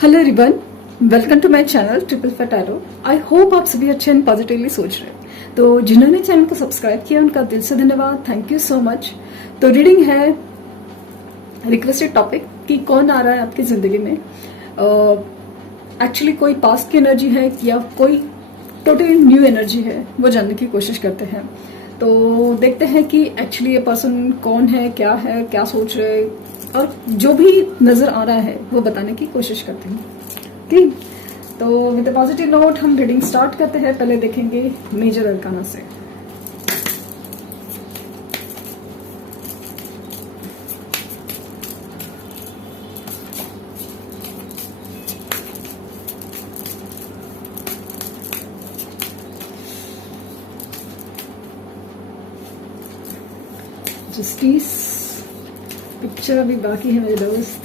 Hello everyone, welcome to my channel triple fat arrow. I hope आप सभी अच्छे and positively सोच रहे हैं। तो जिन्होंने चैनल को सब्सक्राइब किया उनका दिल से धन्यवाद, थैंक यू सो मच। तो रीडिंग है रिक्वेस्टेड टॉपिक कि कौन आ रहा है आपकी जिंदगी में। एक्चुअली कोई पास्ट की एनर्जी है या कोई टोटली न्यू एनर्जी है, वो जानने की कोशिश करते हैं। तो देखते हैं कि एक्चुअली ये पर्सन कौन है, क्या सोच रहे हैं, और जो भी नजर आ रहा है वो बताने की कोशिश करते हैं। ठीक, तो विद पॉजिटिव नोट हम रीडिंग स्टार्ट करते हैं। पहले देखेंगे मेजर अरकाना से। जस्टिस पिक्चर अभी बाकी है मेरे दोस्त।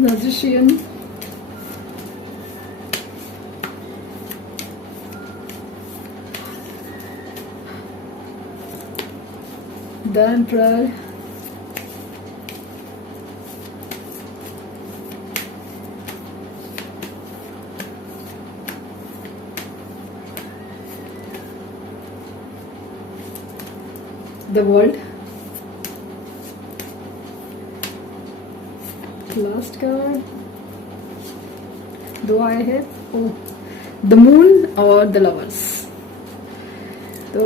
Magician, the emperor, the world, last card दो आए हैं, द मून और द लवर्स। तो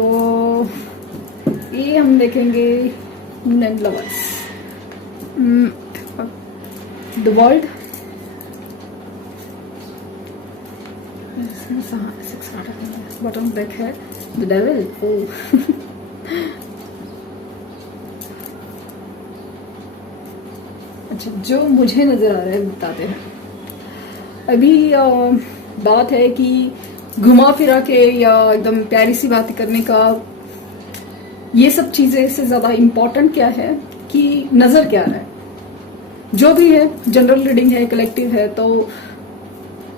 ये हम देखेंगे moon and lovers. The world, bottom back है द डेविल। अच्छा, जो मुझे नजर आ रहा है बताते हैं। अभी बात है कि घुमा फिरा के या एकदम प्यारी सी बातें करने का, ये सब चीजें से ज्यादा इम्पोर्टेंट क्या है कि नजर क्या आ रहा है। जो भी है, जनरल रीडिंग है, कलेक्टिव है, तो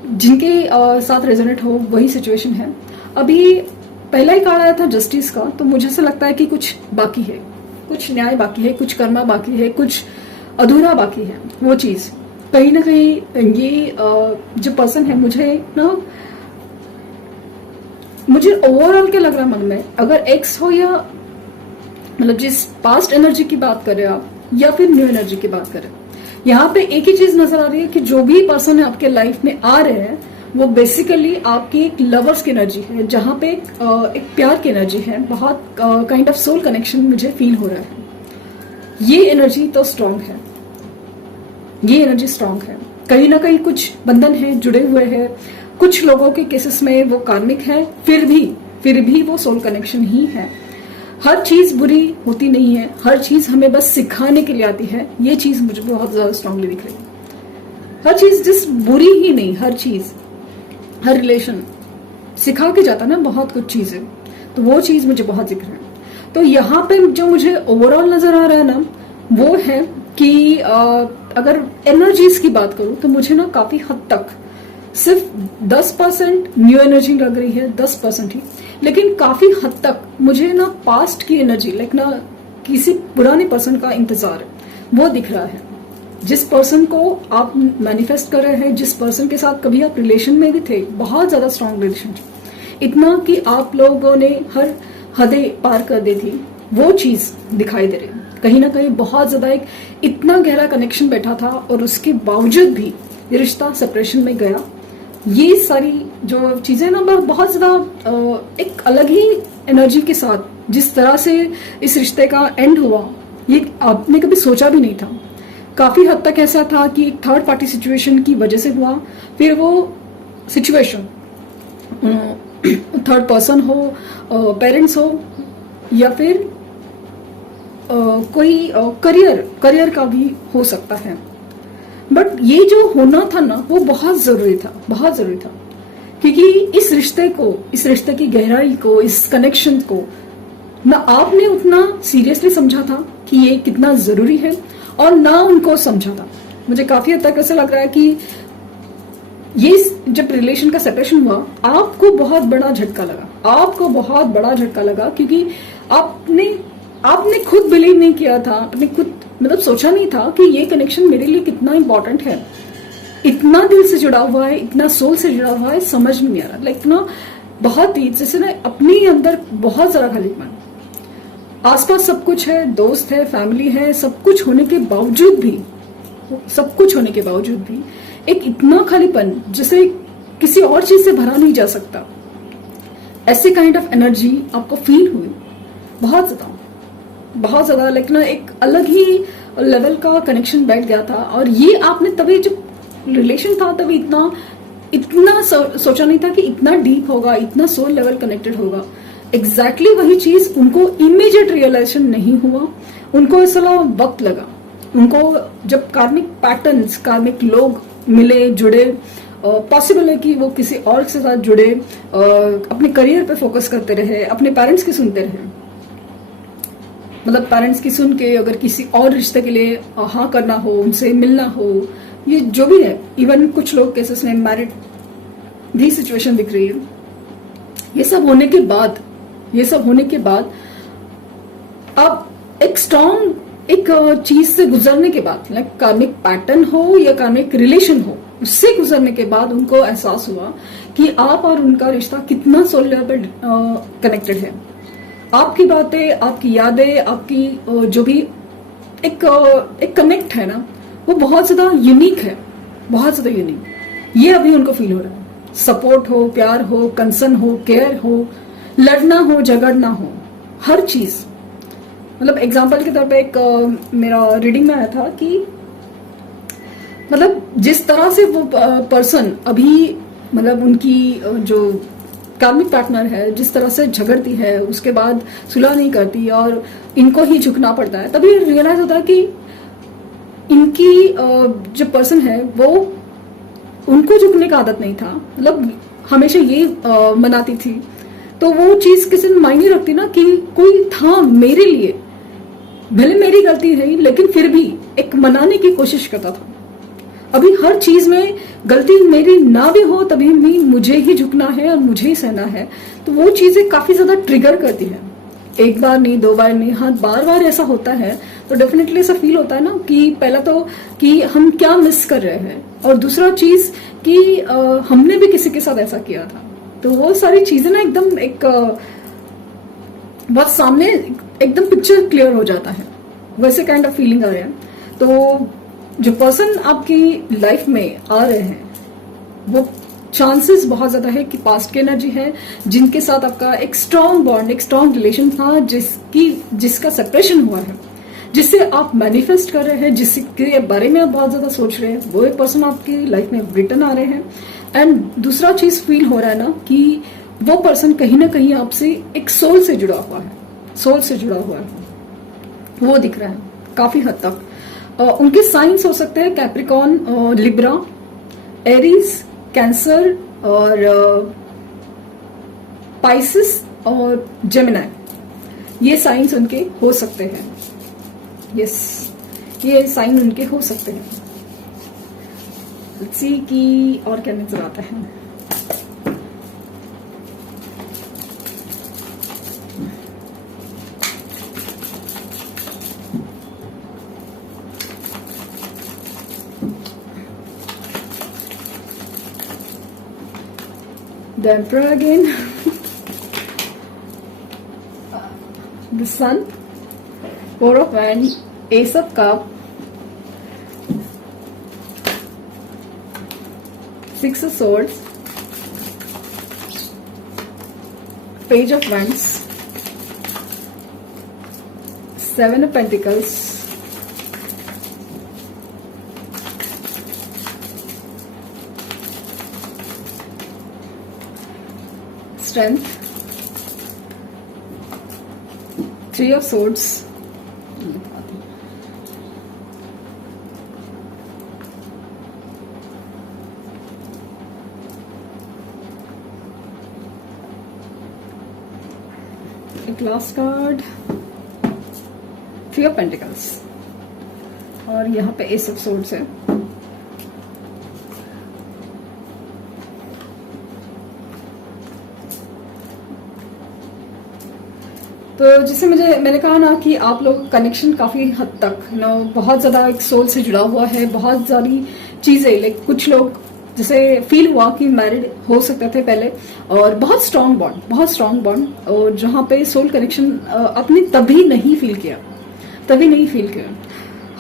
जिनके साथ रेजोनेट हो वही सिचुएशन है। अभी पहला ही कार्ड आया था जस्टिस का, तो मुझे ऐसा लगता है कि कुछ बाकी है, कुछ न्याय बाकी है, कुछ कर्मा बाकी है, कुछ अधूरा बाकी है। वो चीज कहीं ना कहीं ये जो पर्सन है, मुझे ओवरऑल क्या लग रहा है मन में, अगर एक्स हो या मतलब जिस पास्ट एनर्जी की बात करें आप या फिर न्यू एनर्जी की बात करें, यहाँ पे एक ही चीज नजर आ रही है कि जो भी पर्सन है आपके लाइफ में आ रहे हैं वो बेसिकली आपकी एक लवर्स की एनर्जी है, जहां पे एक प्यार की एनर्जी है, बहुत काइंड ऑफ सोल कनेक्शन मुझे फील हो रहा है। ये एनर्जी तो स्ट्रांग है, ये एनर्जी स्ट्रांग है। कहीं ना कहीं कुछ बंधन है, जुड़े हुए हैं। कुछ लोगों के केसेस में वो कार्मिक है, फिर भी वो सोल कनेक्शन ही है। हर चीज बुरी होती नहीं है, हर चीज हमें बस सिखाने के लिए आती है। ये चीज मुझे बहुत ज्यादा स्ट्रांगली दिख रही है। हर चीज जिस बुरी ही नहीं, हर चीज, हर रिलेशन सिखा के जाता ना बहुत कुछ चीजें, तो वो चीज मुझे बहुत दिख रहा है। तो यहाँ पे जो मुझे ओवरऑल नजर आ रहा है ना, वो है कि अगर एनर्जीज की बात करूं तो मुझे ना काफी हद तक सिर्फ 10% न्यू एनर्जी लग रही है, 10% ही, लेकिन काफी हद तक मुझे ना पास्ट की एनर्जी, लाइक ना किसी पुराने पर्सन का इंतजार वो दिख रहा है। जिस पर्सन को आप मैनिफेस्ट कर रहे हैं, जिस पर्सन के साथ कभी आप रिलेशन में भी थे, बहुत ज्यादा स्ट्रांग रिलेशनशिप, इतना कि आप लोगों ने हर हदें पार कर दी थी, वो चीज दिखाई दे रही है। कहीं ना कहीं बहुत ज्यादा एक इतना गहरा कनेक्शन बैठा था और उसके बावजूद भी ये रिश्ता सेपरेशन में गया। ये सारी जो चीजें ना बहुत ज्यादा एक अलग ही एनर्जी के साथ जिस तरह से इस रिश्ते का एंड हुआ, ये आपने कभी सोचा भी नहीं था। काफी हद तक ऐसा था कि एक थर्ड पार्टी सिचुएशन की वजह से हुआ। फिर वो सिचुएशन थर्ड पर्सन हो, पेरेंट्स हो, या फिर कोई करियर का भी हो सकता है। बट ये जो होना था ना, वो बहुत जरूरी था, बहुत जरूरी था। क्योंकि इस रिश्ते की गहराई को, इस कनेक्शन को ना आपने उतना सीरियसली समझा था कि ये कितना जरूरी है, और ना उनको समझा था। मुझे काफी हद तक ऐसा लग रहा है कि ये जब रिलेशन का सेपरेशन हुआ, आपको बहुत बड़ा झटका लगा, क्योंकि आपने आपने खुद बिलीव नहीं किया था, आपने खुद मतलब सोचा नहीं था कि ये कनेक्शन मेरे लिए कितना इंपॉर्टेंट है, इतना दिल से जुड़ा हुआ है, इतना सोल से जुड़ा हुआ है, समझ में नहीं आ रहा। लाइक ना बहुत ही जैसे ना अपने अंदर बहुत सारा खालीपन, आसपास सब कुछ है, दोस्त है, फैमिली है, सब कुछ होने के बावजूद भी, सब कुछ होने के बावजूद भी एक इतना खालीपन जिसे किसी और चीज से भरा नहीं जा सकता, ऐसे काइंड ऑफ एनर्जी आपको फील हुई बहुत ज्यादा, बहुत ज्यादा। लाइक ना एक अलग ही लेवल का कनेक्शन बैठ गया था। और ये आपने तभी जब रिलेशन था तभी इतना इतना सोचा नहीं था कि इतना डीप होगा, इतना सोल लेवल कनेक्टेड होगा। एग्जैक्टली वही चीज उनको इमीडिएट रियलाइजेशन नहीं हुआ, उनको ऐसा वक्त लगा। उनको जब कार्मिक पैटर्न्स, कार्मिक लोग मिले, जुड़े, पॉसिबल है कि वो किसी और के साथ जुड़े, अपने करियर पे फोकस करते रहे, अपने पेरेंट्स की सुनते रहे, मतलब पेरेंट्स की सुन के अगर किसी और रिश्ते के लिए हाँ करना हो, उनसे मिलना हो, ये जो भी है। इवन कुछ लोग केसेस में मैरिड भी सिचुएशन दिख रही है। ये सब होने के बाद, ये सब होने के बाद अब एक स्ट्रॉन्ग एक चीज से गुजरने के बाद, लाइक कार्मिक पैटर्न हो या कार्मिक रिलेशन हो, उससे गुजरने के बाद उनको एहसास हुआ कि आप और उनका रिश्ता कितना सोल लेवल पर कनेक्टेड है। आपकी बातें, आपकी यादें, आपकी जो भी एक कनेक्ट है ना, वो बहुत ज्यादा यूनिक है, बहुत ज्यादा यूनिक। ये अभी उनको फील हो रहा है। सपोर्ट हो, प्यार हो, कंसर्न हो, केयर हो, लड़ना हो, झगड़ना हो, हर चीज। मतलब एग्जाम्पल के तौर पे एक मेरा रीडिंग में आया था कि मतलब जिस तरह से वो पर्सन अभी, मतलब उनकी जो कार्मिक पार्टनर है, जिस तरह से झगड़ती है, उसके बाद सुलह नहीं करती और इनको ही झुकना पड़ता है, तभी रियलाइज होता है कि इनकी जो पर्सन है वो, उनको झुकने का आदत नहीं था, मतलब हमेशा ये मनाती थी। तो वो चीज किसी ने मायने रखती ना कि कोई था मेरे लिए, भले मेरी गलती है लेकिन फिर भी एक मनाने की कोशिश करता था। अभी हर चीज में गलती मेरी ना भी हो तभी भी मुझे ही झुकना है और मुझे ही सहना है। तो वो चीजें काफी ज्यादा ट्रिगर करती है। एक बार नहीं, दो बार नहीं, हाँ बार बार ऐसा होता है तो डेफिनेटली ऐसा फील होता है ना कि पहला तो कि हम क्या मिस कर रहे हैं, और दूसरा चीज कि हमने भी किसी के साथ ऐसा किया था। तो वो सारी चीजें ना एकदम एक बहुत सामने एकदम पिक्चर क्लियर हो जाता है, वैसे काइंड ऑफ फीलिंग आ रहे हैं। तो जो पर्सन आपकी लाइफ में आ रहे हैं वो चांसेस बहुत ज्यादा है कि पास्ट की एनर्जी है, जिनके साथ आपका एक स्ट्रॉन्ग बॉन्ड, एक स्ट्रॉन्ग रिलेशन था, जिसका सेपरेशन हुआ है, जिससे आप मैनिफेस्ट कर रहे हैं, जिसके बारे में आप बहुत ज्यादा सोच रहे हैं, वो एक पर्सन आपकी लाइफ में रिटर्न आ रहे हैं। एंड दूसरा चीज फील हो रहा है ना कि वो पर्सन कहीं ना कहीं आपसे एक सोल से जुड़ा हुआ है, सोल से जुड़ा हुआ है, वो दिख रहा है काफी हद तक। उनके साइंस हो सकते हैं कैप्रिकॉन, लिब्रा, एरीज, कैंसर और पाइसिस और जेमिनाई। ये साइंस उनके हो सकते हैं। यस, ये साइन उनके हो सकते हैं। सी की और क्या नजर आता है। The Emperor again, the Sun, Four of Wands, Ace of Cup, Six of Swords, Page of Wands, Seven of Pentacles, Strength, Three of Swords, एक last card, Three of Pentacles, और यहाँ पे Ace of Swords है। तो जैसे मैंने कहा ना कि आप लोग कनेक्शन काफी हद तक बहुत ज्यादा एक सोल से जुड़ा हुआ है, बहुत सारी चीजें लाइक कुछ लोग जैसे फील हुआ कि मैरिड हो सकते थे पहले, और बहुत स्ट्रांग बॉन्ड, और जहाँ पे सोल कनेक्शन आपने तभी नहीं फील किया।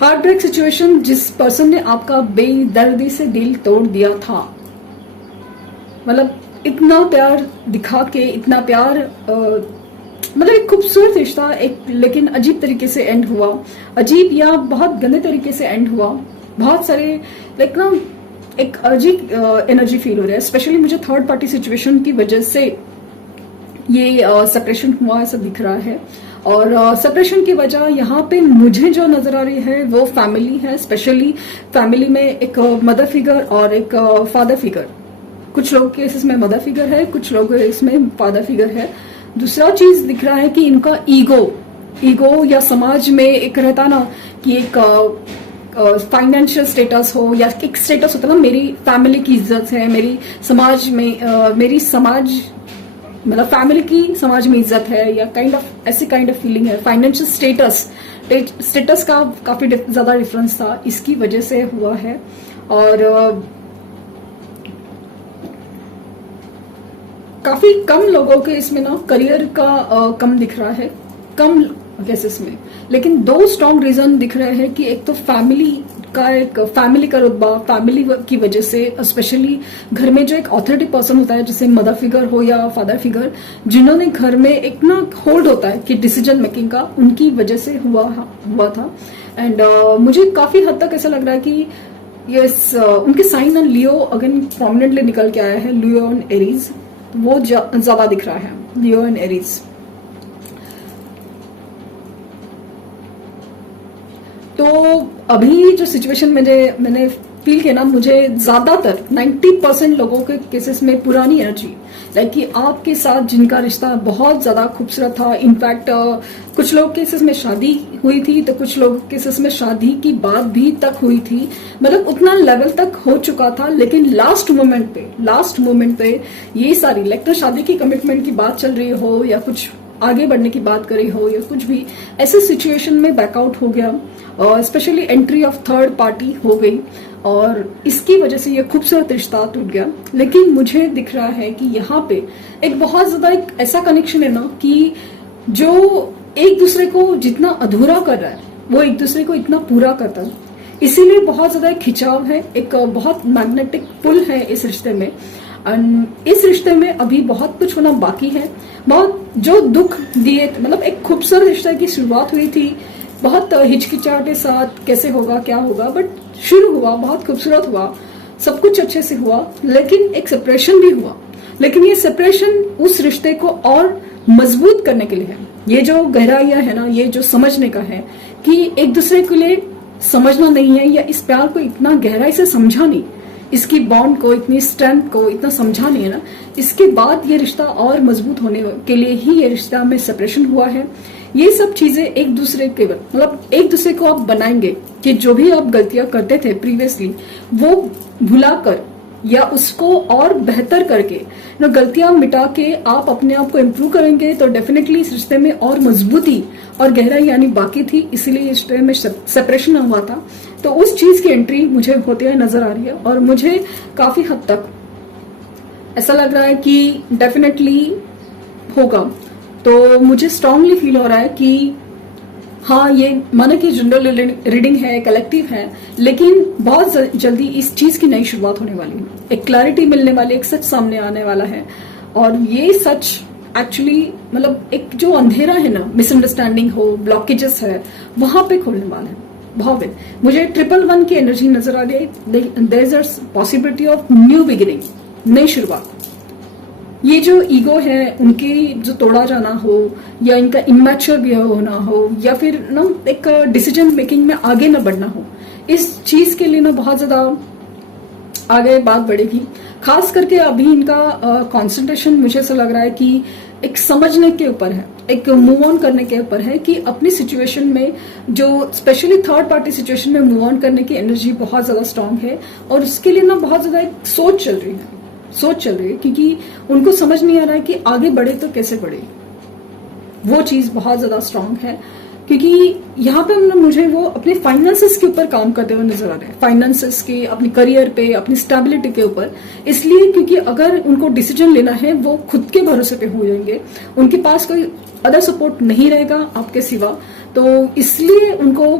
हार्ट ब्रेक सिचुएशन, जिस पर्सन ने आपका बेदर्दी से दिल तोड़ दिया था, मतलब इतना प्यार दिखा के, इतना प्यार मतलब एक खूबसूरत रिश्ता, एक लेकिन अजीब तरीके से एंड हुआ, अजीब या बहुत गंदे तरीके से एंड हुआ। बहुत सारे लाइक ना एक अजीब एनर्जी फील हो रहा है, स्पेशली मुझे थर्ड पार्टी सिचुएशन की वजह से ये सेपरेशन हुआ ऐसा दिख रहा है। और सेपरेशन की वजह यहाँ पे मुझे जो नजर आ रही है वो फैमिली है, स्पेशली फैमिली में एक मदर फिगर और एक फादर फिगर। कुछ लोग केसेस में मदर फिगर है, कुछ लोग इसमें फादर फिगर है। दूसरा चीज दिख रहा है कि इनका ईगो या समाज में एक रहता ना कि एक फाइनेंशियल स्टेटस हो, या एक स्टेटस होता ना, मेरी फैमिली की इज्जत है, मेरी समाज में मेरी समाज मतलब फैमिली की समाज में इज्जत है, या ऐसी काइंड ऑफ फीलिंग है। फाइनेंशियल स्टेटस का काफी ज्यादा डिफरेंस था, इसकी वजह से हुआ है। और काफी कम लोगों के इसमें ना करियर का कम दिख रहा है, कम केसेस में। लेकिन दो स्ट्रॉन्ग रीजन दिख रहे हैं कि एक तो फैमिली का रुतबा, फैमिली की वजह से, स्पेशली घर में जो एक ऑथोरिटी पर्सन होता है, जैसे मदर फिगर हो या फादर फिगर, जिन्होंने घर में एक ना होल्ड होता है कि डिसीजन मेकिंग का, उनकी वजह से हुआ था। एंड मुझे काफी हद तक ऐसा लग रहा है कि उनके sign and Leo again prominently निकल के आया है, लियो एंड एरीज, वो ज्यादा दिख रहा है, लियो एंड एरीज। तो अभी जो सिचुएशन मैंने फील किया ना, मुझे ज्यादातर 90% लोगों के केसेस में पुरानी एनर्जी, लाइक कि आपके साथ जिनका रिश्ता बहुत ज्यादा खूबसूरत था। इनफैक्ट कुछ लोग केसेस में शादी हुई थी, तो कुछ लोग केसेस में शादी की बात भी तक हुई थी, मतलब उतना लेवल तक हो चुका था। लेकिन लास्ट मोमेंट पे ये सारी लाइक तो शादी की कमिटमेंट की बात चल रही हो, या कुछ आगे बढ़ने की बात करी हो, या कुछ भी ऐसे सिचुएशन में बैकआउट हो गया, और specially entry of third party हो गई, और इसकी वजह से ये खूबसूरत रिश्ता टूट गया। लेकिन मुझे दिख रहा है कि यहाँ पे एक बहुत ज्यादा एक ऐसा कनेक्शन है ना कि जो एक दूसरे को जितना अधूरा कर रहा है, वो एक दूसरे को इतना पूरा करता है। इसीलिए बहुत ज्यादा एक खिंचाव है, एक बहुत मैग्नेटिक पुल है इस रिश्ते में। इस रिश्ते में अभी बहुत कुछ होना बाकी है। बहुत जो दुख दिए, मतलब एक खूबसूरत रिश्ते की शुरुआत हुई थी, बहुत हिचकिचाहट के साथ, कैसे होगा क्या होगा, बट शुरू हुआ, बहुत खूबसूरत हुआ, सब कुछ अच्छे से हुआ। लेकिन एक सेपरेशन भी हुआ, लेकिन ये सेपरेशन उस रिश्ते को और मजबूत करने के लिए है। ये जो गहराइयां है ना, ये जो समझने का है कि एक दूसरे के लिए समझना नहीं है, या इस प्यार को इतना गहराई से समझा नहीं, इसकी बॉन्ड को, इतनी स्ट्रेंथ को इतना समझा नहीं है ना, इसके बाद ये रिश्ता और मजबूत होने के लिए ही ये रिश्ता में सेपरेशन हुआ है। ये सब चीजें एक दूसरे के मतलब एक दूसरे को आप बनाएंगे कि जो भी आप गलतियां करते थे प्रीवियसली, वो भुलाकर या उसको और बेहतर करके गलतियां मिटा के आप अपने आप को इम्प्रूव करेंगे, तो डेफिनेटली इस रिश्ते में और मजबूती और गहराई यानी बाकी थी, इसलिए इस रिश्ते में सेपरेशन हुआ था। तो उस चीज की एंट्री मुझे होते हुए नजर आ रही है, और मुझे काफी हद तक ऐसा लग रहा है कि डेफिनेटली होगा। तो मुझे स्ट्रांगली फील हो रहा है कि हाँ, ये माना कि जनरल रीडिंग है, कलेक्टिव है, लेकिन बहुत जल्दी इस चीज की नई शुरुआत होने वाली है। एक क्लैरिटी मिलने वाली, एक सच सामने आने वाला है, और ये सच एक्चुअली मतलब एक जो अंधेरा है ना, मिसअंडरस्टैंडिंग हो, ब्लॉकेजेस है, वहां पे खोलने वाला है। बहुत मुझे 111 की एनर्जी नजर आ रही है। There is a possibility of new beginning, नई शुरुआत। ये जो ईगो है उनकी जो तोड़ा जाना हो, या इनका इमेच्योर भी होना हो, या फिर ना एक डिसीजन मेकिंग में आगे ना बढ़ना हो, इस चीज के लिए ना बहुत ज्यादा आगे बात बढ़ेगी। खास करके अभी इनका कंसंट्रेशन मुझे ऐसा लग रहा है कि एक समझने के ऊपर है, एक मूव ऑन करने के ऊपर है कि अपनी सिचुएशन में जो स्पेशली थर्ड पार्टी सिचुएशन में मूव ऑन करने की एनर्जी बहुत ज्यादा स्ट्रांग है, और उसके लिए ना बहुत ज्यादा एक सोच चल रही है, क्योंकि उनको समझ नहीं आ रहा है कि आगे बढ़े तो कैसे बढ़े। वो चीज बहुत ज्यादा स्ट्रांग है, क्योंकि यहाँ पे मुझे वो अपने फाइनेंसेस के ऊपर काम करते हुए नजर आ रहे हैं, फाइनेंसेस के, अपने करियर पे, अपनी स्टेबिलिटी के ऊपर। इसलिए क्योंकि अगर उनको डिसीजन लेना है वो खुद के भरोसे पे हो जाएंगे, उनके पास कोई अदर सपोर्ट नहीं रहेगा आपके सिवा। तो इसलिए उनको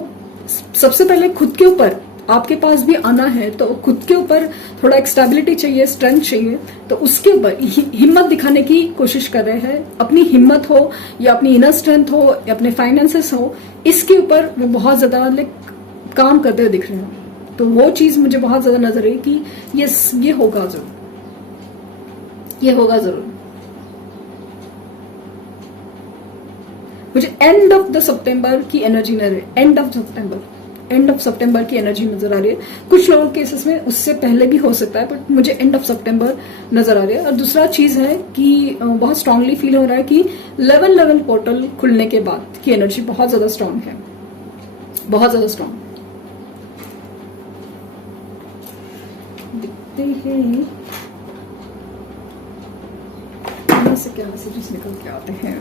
सबसे पहले खुद के ऊपर, आपके पास भी आना है तो खुद के ऊपर थोड़ा एक स्टेबिलिटी चाहिए, स्ट्रेंथ चाहिए। तो उसके ऊपर हिम्मत दिखाने की कोशिश कर रहे हैं। अपनी हिम्मत हो या अपनी इनर स्ट्रेंथ हो या अपने फाइनेंसेस हो, इसके ऊपर वो बहुत ज्यादा काम करते हुए दिख रहे हैं। तो वो चीज मुझे बहुत ज्यादा नजर आई कि यस, ये होगा जरूर, ये होगा जरूर। मुझे एंड ऑफ द सितंबर की एनर्जी नजर है, एंड ऑफ सितंबर की एनर्जी नजर आ रही है। कुछ लोगों के केसेस में उससे पहले भी हो सकता है, बट मुझे एंड ऑफ सितंबर नजर आ रही है। और दूसरा चीज है कि बहुत स्ट्रांगली फील हो रहा है कि 11 पोर्टल खुलने के बाद की एनर्जी बहुत ज्यादा स्ट्रांग है, बहुत ज्यादा स्ट्रांग। देखते हैं यहाँ से क्या मैसेजेस निकल के आते हैं।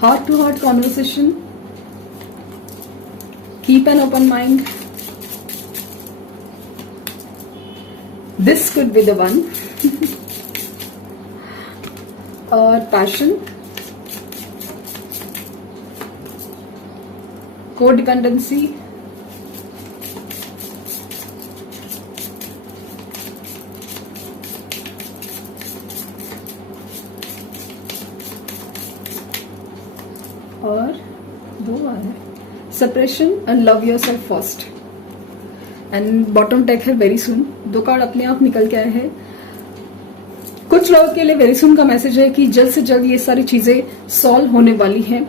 Heart to heart conversation, keep an open mind, this could be the one. और passion, codependency, और 2 बार है separation and love yourself first, and bottom take है वेरी सुन। 2 कार्ड अपने आप निकल के आए हैं। कुछ लोगों के लिए वेरी सुन का मैसेज है कि जल्द से जल्द ये सारी चीजें सॉल्व होने वाली हैं।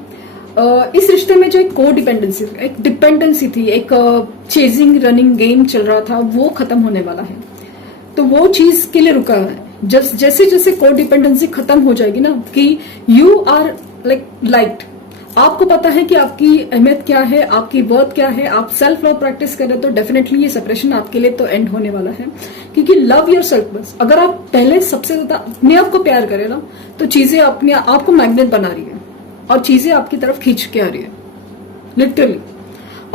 इस रिश्ते में जो एक को डिपेंडेंसी, एक डिपेंडेंसी थी, एक चेजिंग रनिंग गेम चल रहा था, वो खत्म होने वाला है। तो वो चीज के लिए रुका है। जैसे जैसे को डिपेंडेंसी खत्म हो जाएगी ना, कि यू आर लाइट, आपको पता है कि आपकी अहमियत क्या है, आपकी वर्थ क्या है, आप सेल्फ लव प्रैक्टिस कर रहे, तो डेफिनेटली ये सेपरेशन आपके लिए तो एंड होने वाला है। क्योंकि लव योर सेल्फ, बस अगर आप पहले सबसे ज्यादा अपने आप को प्यार करें ना, तो चीजें अपने आपको मैग्नेट बना रही है और चीजें आपकी तरफ खींच के आ रही है, लिटरली।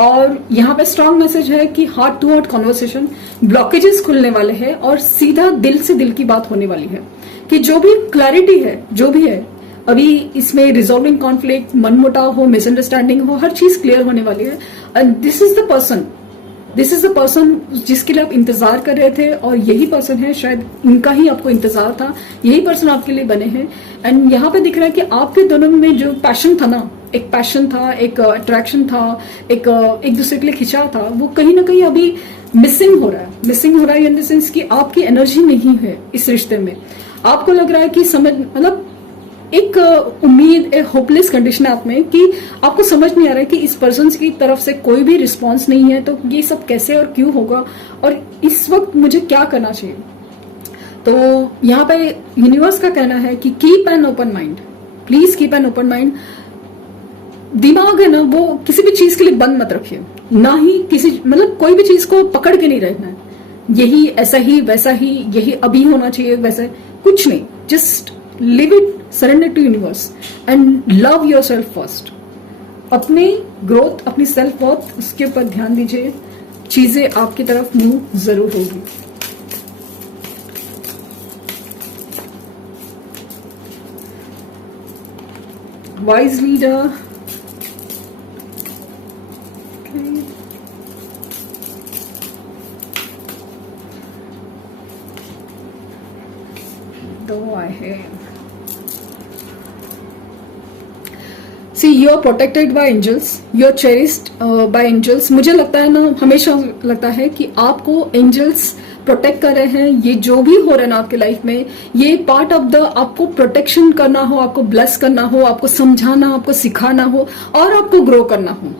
और यहाँ पे स्ट्रांग मैसेज है कि heart to heart conversation, blockages खुलने वाले हैं और सीधा दिल से दिल की बात होने वाली है। कि जो भी क्लैरिटी है, जो भी है अभी इसमें, रिजॉल्विंग कॉन्फ्लिक्ट, मनमुटाव हो, मिसअंडरस्टैंडिंग हो, हर चीज क्लियर होने वाली है। And this is the person जिसके लिए आप इंतजार कर रहे थे, और यही पर्सन है, शायद इनका ही आपको इंतजार था, यही पर्सन आपके लिए बने हैं। एंड यहाँ पे दिख रहा है कि आपके दोनों में जो पैशन था ना, एक पैशन था, एक अट्रैक्शन था, एक दूसरे के लिए खिंचाव था, वो कहीं ना कहीं अभी मिसिंग हो रहा है इन द सेंस कि आपकी एनर्जी नहीं है इस रिश्ते में। आपको लग रहा है कि मतलब एक उम्मीद, एक होपलेस कंडीशन है आप में, कि आपको समझ नहीं आ रहा है कि इस पर्सन की तरफ से कोई भी रिस्पांस नहीं है, तो ये सब कैसे और क्यों होगा, और इस वक्त मुझे क्या करना चाहिए। तो यहाँ पे यूनिवर्स का कहना है कि keep an open mind, please keep an open mind. दिमाग है ना, वो किसी भी चीज के लिए बंद मत रखिए, ना ही किसी, मतलब कोई भी चीज को पकड़ के नहीं रहना है, यही ऐसा ही वैसा ही, यही अभी होना चाहिए वैसा, कुछ नहीं। Just live it, surrender to universe and love yourself first. अपनी ग्रोथ, अपनी सेल्फ वर्थ, उसके ऊपर ध्यान दीजिए, चीजें आपकी तरफ मूव जरूर होगी। वाइज लीडर, दो आए हैं। See you are protected by angels, you are cherished by angels. मुझे लगता है ना, हमेशा लगता है कि आपको एंजल्स प्रोटेक्ट कर रहे हैं। ये जो भी हो रहा है ना आपके लाइफ में, ये पार्ट ऑफ द, आपको प्रोटेक्शन करना हो, आपको ब्लेस करना हो, आपको समझाना, आपको सिखाना हो, और आपको ग्रो करना हो,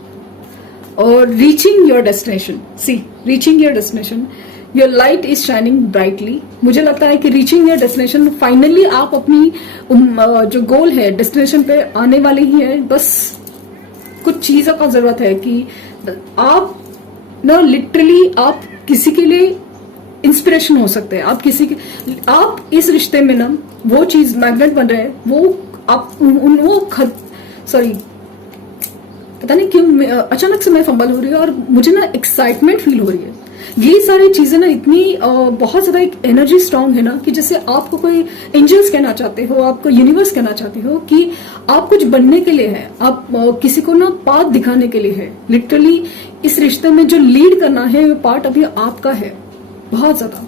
और reaching your destination. See, reaching your destination, your light is shining brightly. मुझे लगता है कि रीचिंग योर डेस्टिनेशन, फाइनली आप अपनी जो गोल है, डेस्टिनेशन पे आने वाले ही है। बस कुछ चीजों का जरूरत है कि आप ना लिटरली आप किसी के लिए इंस्पिरेशन हो सकते हैं। आप इस रिश्ते में ना वो चीज मैग्नेट बन रहे हैं, वो आप सॉरी पता नहीं क्यों अचानक से मैं फंबल हो रही है और मुझे ना एक्साइटमेंट फील हो रही है। ये सारी चीजें ना इतनी बहुत ज्यादा एक एनर्जी स्ट्रांग है ना कि जैसे आपको कोई एंजल्स कहना चाहते हो, आपको यूनिवर्स कहना चाहते हो कि आप कुछ बनने के लिए है, आप किसी को ना पाथ दिखाने के लिए है। लिटरली इस रिश्ते में जो लीड करना है वो पार्ट अभी आपका है, बहुत ज्यादा।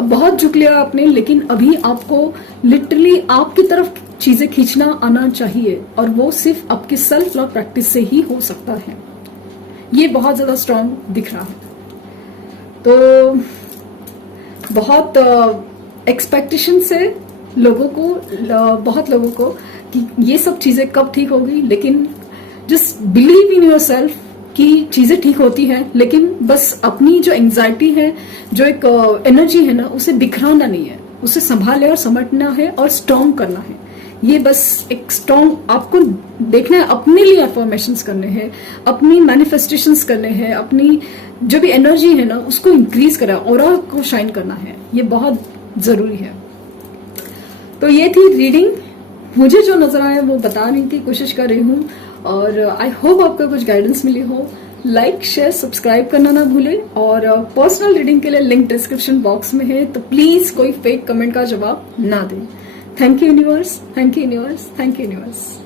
अब बहुत झुक लिया आपने, लेकिन अभी आपको लिटरली आपकी तरफ चीजें खींचना आना चाहिए और वो सिर्फ आपके सेल्फ लव प्रैक्टिस से ही हो सकता है। ये बहुत ज्यादा स्ट्रांग दिख रहा है। तो बहुत एक्सपेक्टेशन से बहुत लोगों को कि ये सब चीजें कब ठीक होगी, लेकिन just believe in your self कि चीजें ठीक होती हैं। लेकिन बस अपनी जो एंजाइटी है, जो एक एनर्जी है ना, उसे बिखराना नहीं है, उसे संभाले और समटना है और स्ट्रांग करना है। ये बस एक स्ट्रांग आपको देखना है, अपने लिए अफर्मेशंस करने हैं, अपनी मैनिफेस्टेशंस करने हैं, अपनी जो भी एनर्जी है ना उसको इंक्रीज करा, ऑरा को शाइन करना है। ये बहुत जरूरी है। तो ये थी रीडिंग, मुझे जो नजर आया वो बताने की कोशिश कर रही हूँ और आई होप आपको कुछ गाइडेंस मिली हो। लाइक शेयर सब्सक्राइब करना ना भूले और पर्सनल रीडिंग के लिए लिंक डिस्क्रिप्शन बॉक्स में है, तो प्लीज कोई फेक कमेंट का जवाब ना दें। Thank you universe, thank you universe, thank you universe.